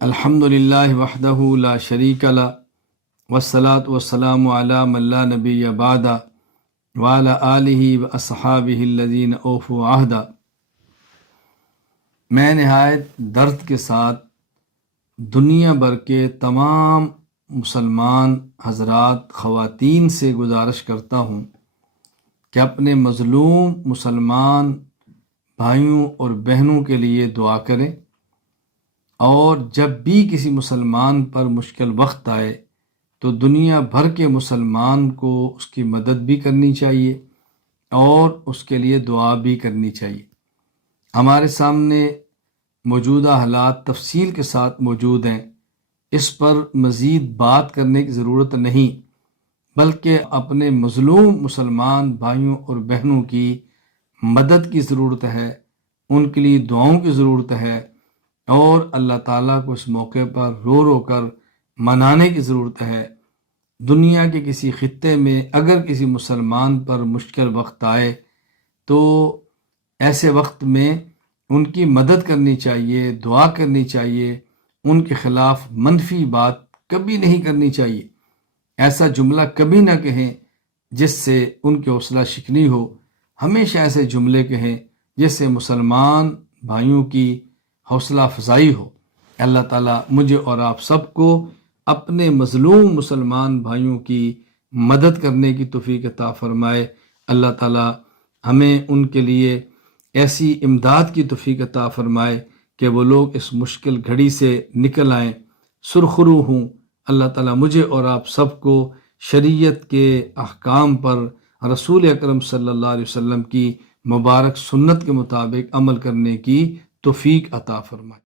الحمد للہ وحدہ لا شریک لہ والصلاة والسلام علی من لا نبی بعدہ وعلی آلہ واصحابہ الذین اوفوا عہدہ۔ میں نہایت درد کے ساتھ دنیا بھر کے تمام مسلمان حضرات خواتین سے گزارش کرتا ہوں کہ اپنے مظلوم مسلمان بھائیوں اور بہنوں کے لیے دعا کریں، اور جب بھی کسی مسلمان پر مشکل وقت آئے تو دنیا بھر کے مسلمان کو اس کی مدد بھی کرنی چاہیے اور اس کے لیے دعا بھی کرنی چاہیے۔ ہمارے سامنے موجودہ حالات تفصیل کے ساتھ موجود ہیں، اس پر مزید بات کرنے کی ضرورت نہیں، بلکہ اپنے مظلوم مسلمان بھائیوں اور بہنوں کی مدد کی ضرورت ہے، ان کے لیے دعاؤں کی ضرورت ہے، اور اللہ تعالیٰ کو اس موقع پر رو رو کر منانے کی ضرورت ہے۔ دنیا کے کسی خطے میں اگر کسی مسلمان پر مشکل وقت آئے تو ایسے وقت میں ان کی مدد کرنی چاہیے، دعا کرنی چاہیے، ان کے خلاف منفی بات کبھی نہیں کرنی چاہیے، ایسا جملہ کبھی نہ کہیں جس سے ان کی حوصلہ شکنی ہو۔ ہمیشہ ایسے جملے کہیں جس سے مسلمان بھائیوں کی حوصلہ افزائی ہو۔ اللہ تعالیٰ مجھے اور آپ سب کو اپنے مظلوم مسلمان بھائیوں کی مدد کرنے کی توفیق عطا فرمائے۔ اللہ تعالیٰ ہمیں ان کے لیے ایسی امداد کی توفیق عطا فرمائے کہ وہ لوگ اس مشکل گھڑی سے نکل آئیں، سرخرو ہوں۔ اللہ تعالیٰ مجھے اور آپ سب کو شریعت کے احکام پر، رسول اکرم صلی اللہ علیہ وسلم کی مبارک سنت کے مطابق عمل کرنے کی توفیق عطا فرمائے۔